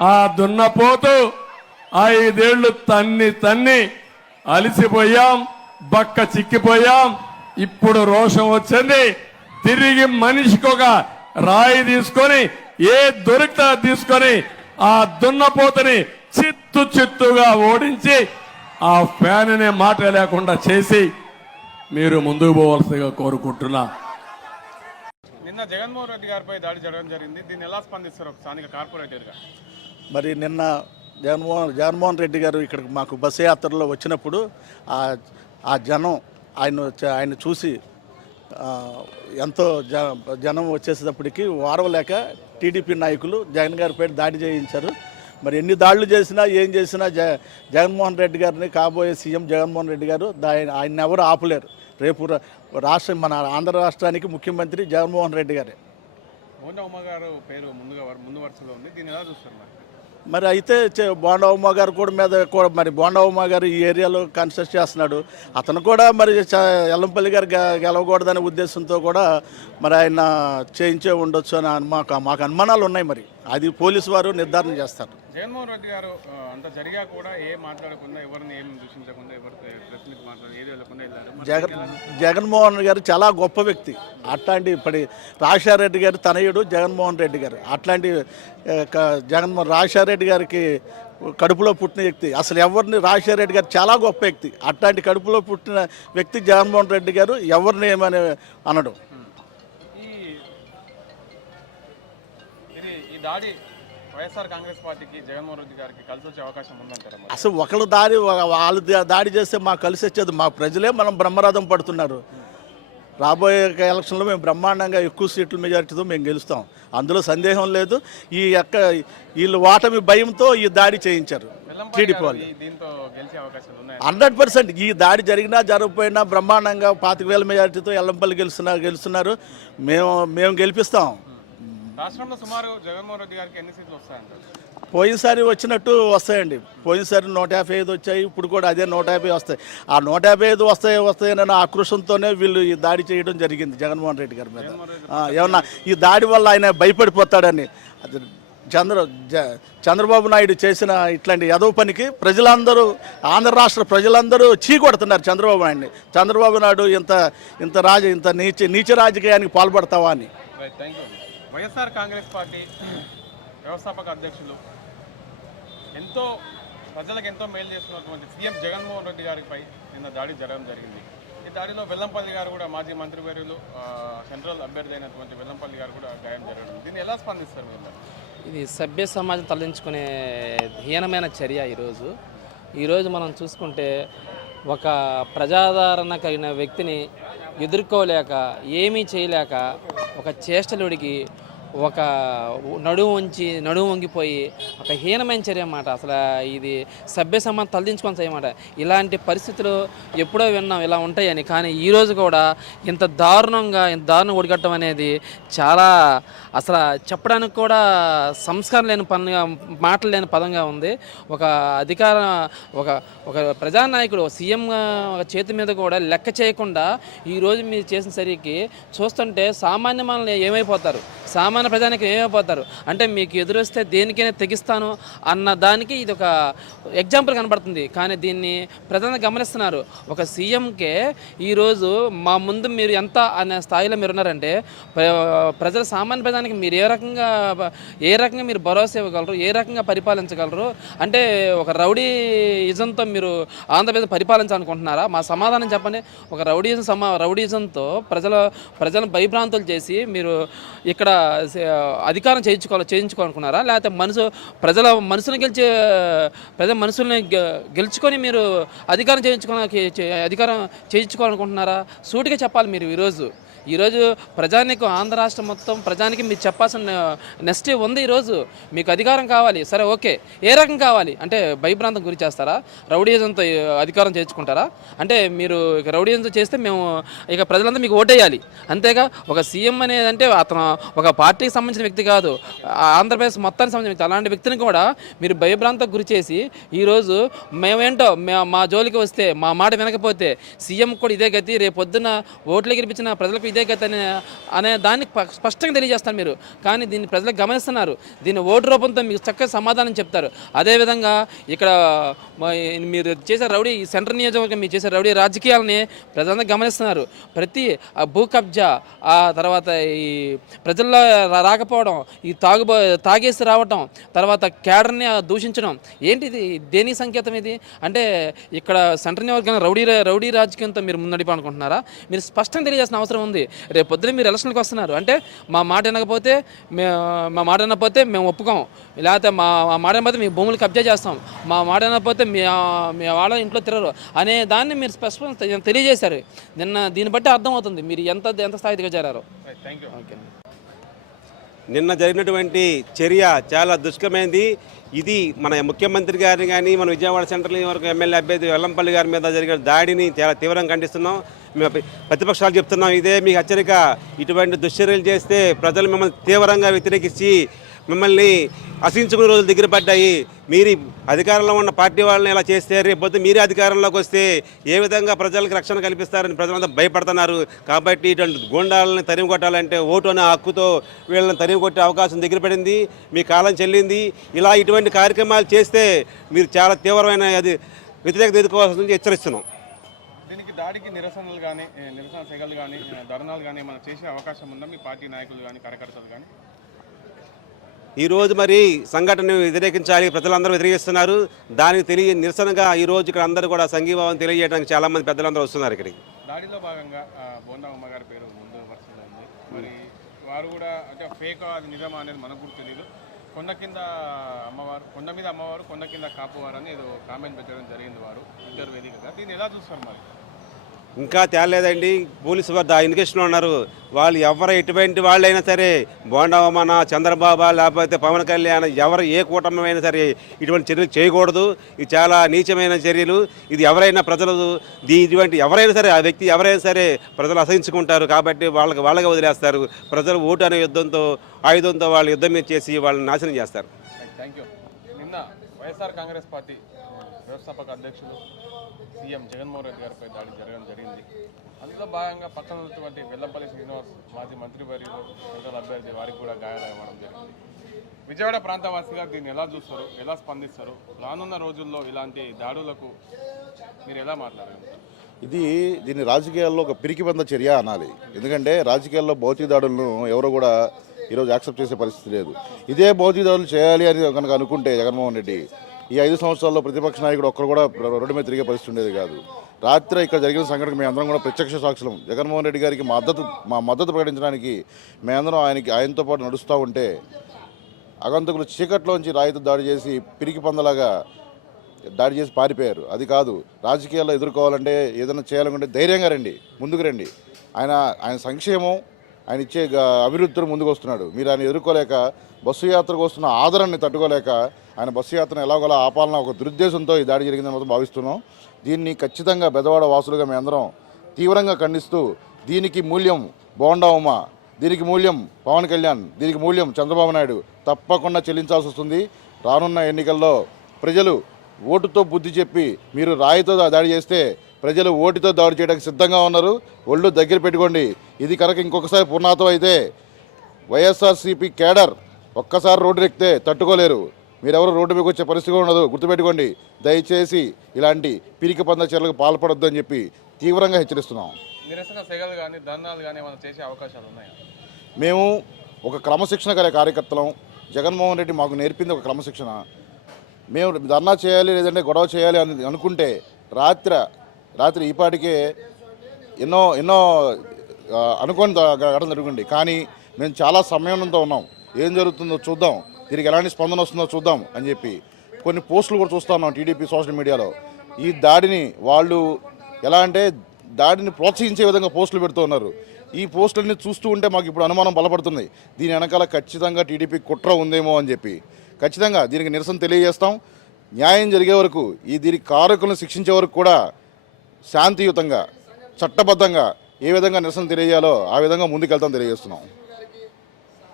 ఆ దున్నపోతు ఐదేళ్ళు తన్ని తన్ని అలిసిపోయాం బక్క చిక్కిపోయాం. ఇప్పుడు రోషం వచ్చింది. తిరిగి మనిషికి ఒక రాయి తీసుకొని ఏ దొరికితే తీసుకొని ఆ దున్నపోతుని చిత్తు చిత్తుగా ఓడించి ఆ ఫ్యాన్ మాట లేకుండా చేసి మీరు ముందుకు పోవాల్సిందిగా కోరుకుంటున్నా. నిన్న జగన్మోహన్ రెడ్డి గారిపై దాడి జరగడం జరిగింది. దీన్ని ఎలా స్పందిస్తారు? ఒక స్థానిక కార్పొరేటర్గా. మరి నిన్న జగన్మోహన్ జగన్మోహన్ రెడ్డి గారు ఇక్కడికి మాకు బస్సు యాత్రలో వచ్చినప్పుడు ఆ ఆ జనం ఆయన వచ్చి- ఆయన చూసి ఎంతో జ జనం వచ్చేసేటప్పటికి వారవలేక టీడీపీ నాయకులు జగన్ గారిపై దాడి చేయించారు. మరి ఎన్ని దాడులు చేసినా ఏం చేసినా జ జగన్మోహన్ రెడ్డి గారిని కాబోయే సీఎం జగన్మోహన్ రెడ్డి గారు ఆయన ఎవరు ఆపలేరు. రేపు రా- రాష్ట్రం మన ఆంధ్ర రాష్ట్రానికి ముఖ్యమంత్రి జగన్మోహన్ రెడ్డి గారే. మోహన్ అమ్మగారు పేరు ముందుగా ముందు వరుసలో ఉంది. దీన్ని ఎలా చూస్తారు మరి? మరి అయితే చే- బోండవమ్మ గారు కూడా మీద కూడా మరి బోండవమ్మ గారు ఈ ఏరియాలో కన్స్ట్రక్ట్ చేస్తున్నాడు. అతను కూడా మరి చ- ఎల్లంపల్లి గారు గెలవకూడదనే ఉద్దేశంతో కూడా మరి ఆయన చేయించే ఉండొచ్చు అని మాకు మాకు అనుమానాలు ఉన్నాయి మరి. అది పోలీసు వారు నిర్ధారణ చేస్తారు. జగన్మోహన్ రెడ్డి గారు అంత జరిగా కూడా ఏ మాట్లాడకుండా ఎవరిని ఏం దూషించకుండా ఎవరితో ప్రెస్ మీట్ మాట్లాడి ఏది వెళ్ళకుండా వెళ్ళారు. జగన్ జగన్మోహన్ గారు చాలా గొప్ప వ్యక్తి. అట్లాంటి ఇప్పటి రాజశేఖర రెడ్డి గారి తనయుడు జగన్మోహన్ రెడ్డి గారు. అట్లాంటి జగన్మోహన్ రాజశేఖర రెడ్డి గారికి కడుపులో పుట్టిన వ్యక్తి. అసలు ఎవరిని రాజశేఖర రెడ్డి గారు చాలా గొప్ప వ్యక్తి. అట్లాంటి కడుపులో పుట్టిన వ్యక్తి జగన్మోహన్ రెడ్డి గారు ఎవరిని ఏమని అనడు. ఈ దాడి వైఎస్ఆర్ కాంగ్రెస్ పార్టీకి జగన్మోహన్ రెడ్డి గారికి కలిసి వచ్చే అవకాశం ఉందంటారా అసలు ఒకళ్ళు దాడి వాళ్ళు దాడి చేస్తే మాకు కలిసి వచ్చేది మా ప్రజలే మనం బ్రహ్మరథం పడుతున్నారు. రాబోయే ఎలక్షన్లో మేము బ్రహ్మాండంగా ఎక్కువ సీట్ల మెజారిటీతో మేము గెలుస్తాం. అందులో సందేహం లేదు. ఈ యొక్క వీళ్ళు ఓటమి భయంతో ఈ దాడి చేయించారు. టీడీపీ వాళ్ళు. Hundred percent. ఈ దాడి జరిగినా జరగకపోయినా బ్రహ్మాండంగా పాతిక వేల మెజారిటీతో ఎల్లంపల్లి గెలుస్తున్నారు గెలుస్తున్నారు. మేము మేము గెలిపిస్తాం. రాష్ట్రంలో సుమారు జగన్మోహన్ రెడ్డి గారికి ఎన్ని సీట్లు వస్తాయంటారు? పోయినసారి వచ్చినట్టు వస్తాయండి. పోయినసారి నూట యాభై ఐదు వచ్చాయి ఇప్పుడు కూడా అదే నూట యాభై వస్తాయి. ఆ నూట యాభై ఐదు వస్తాయి వస్తాయని ఆక్రోషంతోనే వీళ్ళు ఈ దాడి చేయడం జరిగింది జగన్మోహన్ రెడ్డి గారి మీద. ఏమన్నా ఈ దాడి వల్ల ఆయన భయపడిపోతాడని. అది చంద్ర చంద్రబాబు నాయుడు చేసిన ఇట్లాంటి యదవ పనికి ప్రజలందరూ ఆంధ్ర రాష్ట్ర ప్రజలందరూ చీకొడుతున్నారు చంద్రబాబు నాయుడిని. చంద్రబాబు నాయుడు ఇంత ఇంత రాజ ఇంత నీచ నీచ రాజకీయానికి పాల్పడతావా అని. వైఎస్ఆర్ కాంగ్రెస్ పార్టీ వ్యవస్థాపక అధ్యక్షులు ఎంతో ప్రజలకు ఎంతో మేలు చేస్తున్నటువంటి సీఎం జగన్మోహన్ రెడ్డి గారిపై నిన్న దాడి జరగడం జరిగింది. ఈ దాడిలో వెల్లంపల్లి గారు కూడా మాజీ మంత్రివర్యులు ఆ, సెంట్రల్ అభ్యర్థి అయినటువంటి వెల్లంపల్లి గారు కూడా గాయం జరగడం దీన్ని ఎలా స్పందిస్తారు మీరు ఇది సభ్య సమాజం తరలించుకునే హీనమైన చర్య ఈరోజు. ఈరోజు మనం చూసుకుంటే ఒక ప్రజాదరణ కలిగిన వ్యక్తిని ఎదుర్కోలేక ఏమీ చేయలేక ఒక చేష్టలుడికి ఒక నడుము వంచి నడుము వంగిపోయి ఒక హీనమైన చర్య అన్నమాట. అసలు ఇది సభ్య సమాజం తలదించుకొని చేయమాట. ఇలాంటి పరిస్థితులు ఎప్పుడో విన్నాం ఇలా ఉంటాయని. కానీ ఈరోజు కూడా ఇంత దారుణంగా ఇంత దారుణం ఒడిగట్టడం అనేది చాలా అసలు చెప్పడానికి కూడా సంస్కారం లేని పనిగా మాటలు లేని పదంగా ఉంది. ఒక అధికార ఒక ఒక ప్రజానాయకుడు సీఎం ఒక చేతి మీద కూడా లెక్క చేయకుండా ఈరోజు మీరు చేసిన సరికి చూస్తుంటే సామాన్య మనల్ని ఏమైపోతారు? సామాన్య ప్రజానికి ఏమైపోతారు? అంటే మీకు ఎదురొస్తే దేనికైనా తెగిస్తాను అన్న దానికి ఇది ఒక ఎగ్జాంపుల్ కనబడుతుంది. కానీ దీన్ని ప్రజలు గమనిస్తున్నారు. ఒక సీఎంకే ఈరోజు మా ముందు మీరు ఎంత అనే స్థాయిలో మీరు ఉన్నారంటే ప్ర- ప్రజల సామాన్య ప్రజానికి మీరు ఏ రకంగా ఏ రకంగా మీరు భరోసా ఇవ్వగలరు ఏ రకంగా పరిపాలించగలరు? అంటే ఒక రౌడీ ఇజంతో మీరు ఆంధ్రప్రదేశ్ పరిపాలించాలనుకుంటున్నారా? మా సమాధానం చెప్పండి. ఒక రౌడీజం సమా రౌడీజంతో ప్రజల ప్రజలను భయభ్రాంతులు చేసి మీరు ఇక్కడ అధికారం చేయించుకోవాలి చేయించుకోవాలనుకున్నారా? లేకపోతే మనసు ప్రజల మనసును గెలిచే ప్రజల మనసుల్ని గెలుచుకొని మీరు అధికారం చేయించుకోవడానికి చే- అధికారం చేయించుకోవాలనుకుంటున్నారా? సూటిగా చెప్పాలి మీరు ఈరోజు. ఈరోజు ప్రజానికి ఆంధ్ర రాష్ట్రం మొత్తం ప్రజానికి మీరు చెప్పాల్సిన నెక్స్ట్ ఉంది ఈరోజు. మీకు అధికారం కావాలి. సరే ఓకే. ఏ రకం కావాలి? అంటే భయభ్రాంతం గురి చేస్తారా? రౌడీజంతో అధికారం చేర్చుకుంటారా అంటే మీరు ఇక రౌడీజంతో చేస్తే మేము ఇక ప్రజలంతా మీకు ఓటేయాలి. అంతేగా ఒక సీఎం అనేది అంటే అతను ఒక పార్టీకి సంబంధించిన వ్యక్తి కాదు. ఆంధ్రప్రదేశ్ మొత్తానికి సంబంధించిన వ్యక్తి. అలాంటి వ్యక్తిని కూడా మీరు భయభ్రాంతకు గురి చేసి ఈరోజు మేమేంటో మా జోలికి వస్తే మా మాట వినకపోతే సీఎం కూడా ఇదే గతి. రేపు పొద్దున్న ఓట్లు గెలిపించిన ప్రజలకు ఇదే గత అనే దాన్ని స్పష్టంగా తెలియజేస్తారు మీరు. కానీ దీన్ని ప్రజలకు గమనిస్తున్నారు. దీన్ని ఓటు రూపంతో మీకు చక్కగా సమాధానం చెప్తారు. అదేవిధంగా ఇక్కడ మీరు చేసే రౌడీ ఈ సెంట్రల్ నియోజకవర్గం మీరు చేసే రౌడీ రాజకీయాలని ప్రజలందరూ గమనిస్తున్నారు. ప్రతి ఆ భూ కబ్జా ఆ తర్వాత ఈ ప్రజల్లో రాకపోవడం ఈ తాగుబో తాగేసి రావటం తర్వాత కేడర్ని దూషించడం ఏంటిది దేని సంకేతం ఇది? అంటే ఇక్కడ సెంట్రల్ నియోజకవర్గం రౌడీ రౌడీ రాజకీయంతో మీరు ముందడిపా అనుకుంటున్నారా? మీరు స్పష్టంగా తెలియజేసిన అవసరం ఉంది. రేపు పొద్దున మీరు ఎలక్షన్కి వస్తున్నారు. అంటే మా మాట వినకపోతే మే మా మాట వినకపోతే మేము ఒప్పుకోం. లేకపోతే మా మా మాట వినకపోతే మీ భూములు కబ్జా చేస్తాం. మా మాట వినకపోతే మీ మీ వాళ్ళ ఇంట్లో తిరగరు. అనే దాన్ని మీరు స్పష్టంగా తెలియజేశారు. నిన్న దీన్ని బట్టి అర్థమవుతుంది మీరు ఎంత ఎంత స్థాయికి యూ ఓకే నిన్న జరిగినటువంటి చర్య చాలా దుష్కమైంది ఇది మన ముఖ్యమంత్రి గారిని కానీ మన విజయవాడ సెంట్రల్ వరకు ఎమ్మెల్యే అభ్యర్థి వెల్లంపల్లి గారి మీద జరిగిన దాడిని చాలా తీవ్రంగా ఖండిస్తున్నాం. మేము ప్రతిపక్షాలు చెప్తున్నాం. ఇదే మీకు హెచ్చరిక. ఇటువంటి దుశ్చర్యలు చేస్తే ప్రజలు మిమ్మల్ని తీవ్రంగా వ్యతిరేకించి మిమ్మల్ని అసహించుకునే రోజులు దగ్గర పడ్డాయి. మీరు అధికారంలో ఉన్న పార్టీ వాళ్ళని ఇలా చేస్తే రేపొద్దు మీరే అధికారంలోకి వస్తే ఏ విధంగా ప్రజలకు రక్షణ కల్పిస్తారని ప్రజలంతా భయపడుతున్నారు. కాబట్టి ఇటువంటి గూండాలని తరిమి కొట్టాలంటే ఓటు అనే హక్కుతో వీళ్ళని తరిమి కొట్టే అవకాశం దగ్గర పడింది. మీ కాలం చెల్లింది. ఇలా ఇటువంటి కార్యక్రమాలు చేస్తే మీరు చాలా తీవ్రమైన అది వ్యతిరేకత ఎదుర్కోవాల్సింది హెచ్చరిస్తున్నాం. దీనికి దాడికి నిరసనలు కానీ నిరసన సెగలు కానీ ధర్నాలు కానీ ఏమైనా చేసే అవకాశం ఉందా? మీ పార్టీ నాయకులు కానీ కార్యకర్తలు కానీ? ఈ రోజు మరి సంఘటనను వ్యతిరేకించాలి ప్రజలందరూ వ్యతిరేకిస్తున్నారు. దానికి తెలియ నిరసనగా ఈ రోజు ఇక్కడ అందరూ కూడా సంఘీభావం తెలియజేయడానికి చాలామంది పెద్దలందరూ వస్తున్నారు ఇక్కడికి. దాడిలో భాగంగా బోందా బోండా పేరు ముందు వరుసలో ఉంది మరి వారు కూడా అంటే ఫేక్ అది నిజమా అనేది మనకు కూడా తెలియదు కొండ కింద అమ్మవారు కొండ మీద అమ్మవారు కొండ కింద కాపువారు అని ఏదో కామెంట్ పెట్టడం జరిగింది వారు. ఇద్దరు వేదికగా. దీన్ని ఎలా చూస్తారు మరి? ఇంకా తేలేదండి. పోలీసు వద్ద ఇన్వెస్టిగేషన్లో ఉన్నారు. వాళ్ళు ఎవరు ఎటువంటి వాళ్ళైనా సరే బోండవమన చంద్రబాబు లేకపోతే పవన్ కళ్యాణ్ ఎవరు ఏ కూటమైనా సరే ఇటువంటి చర్యలు చేయకూడదు. ఇది చాలా నీచమైన చర్యలు. ఇది ఎవరైనా ప్రజలు దీ- ఇటువంటి ఎవరైనా సరే ఆ వ్యక్తి ఎవరైనా సరే ప్రజలు అసహించుకుంటారు కాబట్టి వాళ్ళకి వాళ్ళగా వదిలేస్తారు. ప్రజలు ఓటు అనే యుద్ధంతో ఆయుధంతో వాళ్ళు యుద్ధం చేసి వాళ్ళని నాశనం చేస్తారు. Thank you YSR congress party వ్యవస్థాపక అధ్యక్షులు సీఎం జగన్మోహన్ రెడ్డి గారిపై దాడి జరగడం జరిగింది. అందులో భాగంగా పక్కన ఉన్నటువంటి వెల్లంపల్లి శ్రీనివాస్ మాజీ మంత్రి వర్యులు సెంట్రల్ అభ్యర్థి వారికి కూడా గాయాలవ్వడం జరిగింది. విజయవాడ ప్రాంతవాసిగా దీన్ని ఎలా చూస్తారు? ఎలా స్పందిస్తారు? రానున్న రోజుల్లో ఇలాంటి దాడులకు మీరు ఎలా మాట్లాడారు? ఇది దీన్ని రాజకీయాల్లో ఒక పిరికిబంద చర్య అనాలి. ఎందుకంటే రాజకీయాల్లో భౌతిక దాడులను ఎవరు కూడా ఈరోజు యాక్సెప్ట్ చేసే పరిస్థితి లేదు. ఇదే భౌతిక చేయాలి అని కనుక అనుకుంటే జగన్మోహన్ రెడ్డి ఈ ఐదు సంవత్సరాల్లో ప్రతిపక్ష నాయకుడు ఒక్కరు కూడా రోడ్డు మీద తిరిగే పరిస్థితి ఉండేది కాదు. రాత్రి ఇక్కడ జరిగిన సంఘటనకు మేమందరం కూడా ప్రత్యక్ష సాక్షులం. జగన్మోహన్ రెడ్డి గారికి మద్దతు మా మద్దతు ప్రకటించడానికి మేమందరం ఆయనకి ఆయనతో పాటు నడుస్తూ ఉంటే అగంతకులు చీకట్లోంచి రాయితో దాడి చేసి పిరికి పందలాగా దాడి చేసి పారిపోయారు. అది కాదు రాజకీయాల్లో ఎదుర్కోవాలంటే ఏదైనా చేయాలనుకుంటే ధైర్యంగా రండి ముందుకు రండి. ఆయన ఆయన సంక్షేమం ఆయన ఇచ్చే గ- అభివృద్ధితో ముందుకు వస్తున్నాడు మీరు ఆయన ఎదుర్కోలేక బస్సు యాత్రకు వస్తున్న ఆదరణని తట్టుకోలేక ఆయన బస్సు యాత్రను ఎలాగోలా ఆపాలన్న ఒక దురుద్దేశంతో ఈ దాడి జరిగిందని మాత్రం భావిస్తున్నాం. దీన్ని ఖచ్చితంగా బెదవాడ వాసులుగా మేమందరం తీవ్రంగా ఖండిస్తూ దీనికి మూల్యం బోండా దీనికి మూల్యం పవన్ కళ్యాణ్ దీనికి మూల్యం చంద్రబాబు నాయుడు తప్పకుండా చెల్లించాల్సి వస్తుంది. రానున్న ఎన్నికల్లో ప్రజలు ఓటుతో బుద్ధి చెప్పి మీరు రాయితో దాడి చేస్తే ప్రజలు ఓటుతో దాడి చేయడానికి సిద్ధంగా ఉన్నారు. ఒళ్ళు దగ్గర పెట్టుకోండి. ఇది కనుక ఇంకొకసారి పూర్ణాతం అయితే వైఎస్ఆర్సీపీ కేడర్ ఒక్కసారి రోడ్డు ఎక్కితే తట్టుకోలేరు. మీరెవరు రోడ్డు మీకు వచ్చే పరిస్థితి ఉండదు. గుర్తుపెట్టుకోండి. దయచేసి ఇలాంటి పిరికి పంద చర్యలకు పాల్పడొద్దు అని చెప్పి తీవ్రంగా హెచ్చరిస్తున్నాం. నిరసన సెగలు కానీ ధర్నాలు కానీ ఏమైనా చేసే అవకాశాలు ఉన్నాయా? మేము ఒక క్రమశిక్షణ గల కార్యకర్తలం. జగన్మోహన్ రెడ్డి మాకు నేర్పింది ఒక క్రమశిక్షణ. మేము ధర్నా చేయాలి లేదంటే గొడవ చేయాలి అని అనుకుంటే రాత్రి రాత్రి ఈపాటికే ఎన్నో ఎన్నో అనుకోని ఘటన జరుగుండి కానీ మేము చాలా సమయంతో ఉన్నాం. ఏం జరుగుతుందో చూద్దాం. దీనికి ఎలాంటి స్పందన వస్తుందో చూద్దాం అని చెప్పి కొన్ని పోస్టులు కూడా చూస్తా ఉన్నాం టీడీపీ సోషల్ మీడియాలో. ఈ దాడిని వాళ్ళు ఎలా అంటే దాడిని ప్రోత్సహించే విధంగా పోస్టులు పెడుతూ ఉన్నారు. ఈ పోస్టులన్నీ చూస్తూ ఉంటే మాకు ఇప్పుడు అనుమానం బలపడుతుంది. దీని వెనకాల ఖచ్చితంగా టీడీపీ కుట్ర ఉందేమో అని చెప్పి. ఖచ్చితంగా దీనికి నిరసన తెలియజేస్తాం. న్యాయం జరిగే వరకు ఈ దీనికి కారకులను శిక్షించే వరకు కూడా శాంతియుతంగా చట్టబద్ధంగా ఏ విధంగా నిరసన తెలియజేయాలో ఆ విధంగా ముందుకెళ్తాం తెలియజేస్తున్నాం.